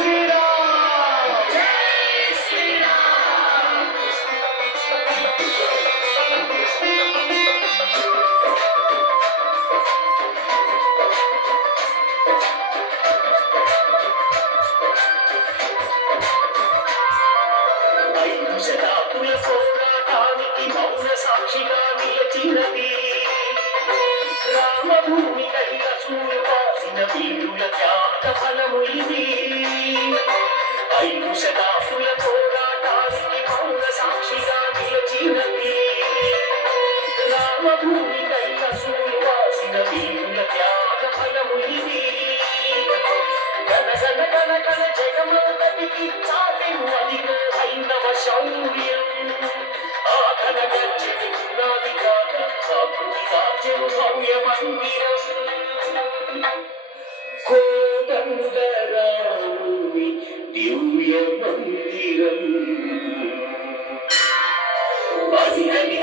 Sweet ఐదు పోరాటానికి మౌన సాక్షిగా నిలిచినది రామభూమి కైల సూర్యవాసిన వీరుల త్యాగ ఫలము ఇది గణ గణ గణ గణ జగమంతటికి చాటెను హైందవ శౌర్యం ఆ ఘన గర్జన పునాది కాక సాకృతి రాజ్యము భవ్య మందిరం కోదండరాముని దివ్య మందిరం హరి హరి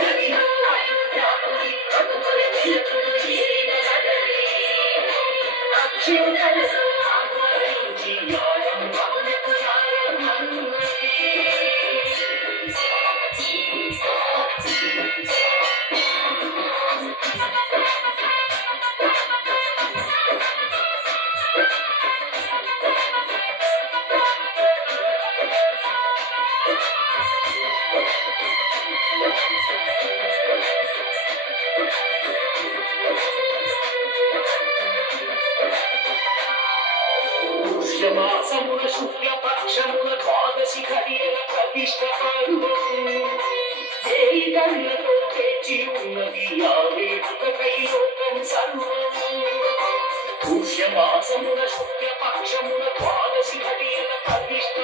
పుష్యమాసమున శుక్ల పక్షమున ద్వాదశి ఘడియల ప్రతిష్ట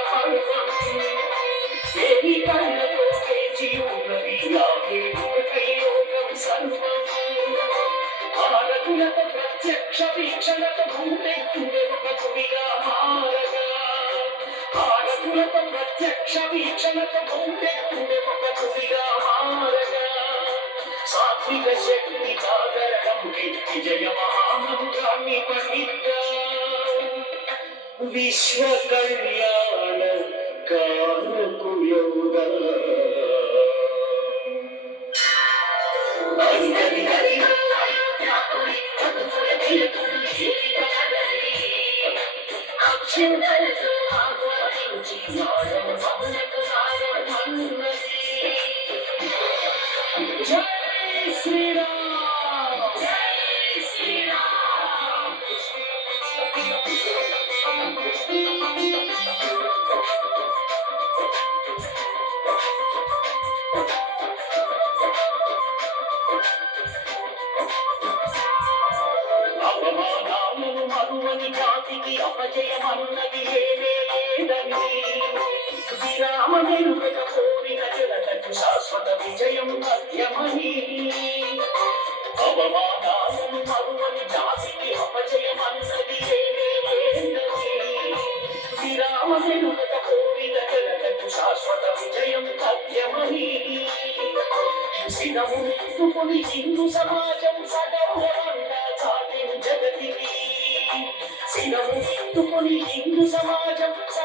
ఏయి కళ్ళతో తెచ్చి ఉన్నది ఆ వేడుక సర్వం భారతులతో ప్రత్యక్ష వీక్షణతో భూమెత్తుడెరుకతుడిగా మారగా భారతులతో ప్రత్యక్ష వీక్షణతో భూమెత్తుడెరుకతుడిగా మారగా సాత్విక శక్తి జాగరణం విజయ మహామంత్రాన్ని పఠిద్ద విశ్వ కళ్యాణ కానుకుయౌదా హరి హరి హరి అయోధ్యాపురి కనుకొలి చిలకలు చేరిన నగరి. అక్షింతలతో ఆహ్వానించి న్యాయం భవ్యకు న్యాయం అన్నది. జై శ్రీరామ్ జై శ్రీరామ్ అవమానాలను మరువని జాతికి అపజయమన్నది లేనే లేదని విరామ వెనుక శాశ్వత విజయం అవమానాలను మరువని జాతికి శాశ్వత విజయం శిరము హిందూ సమాజం సగౌరవంగా జగతికి శిరము హిందూ సమాజం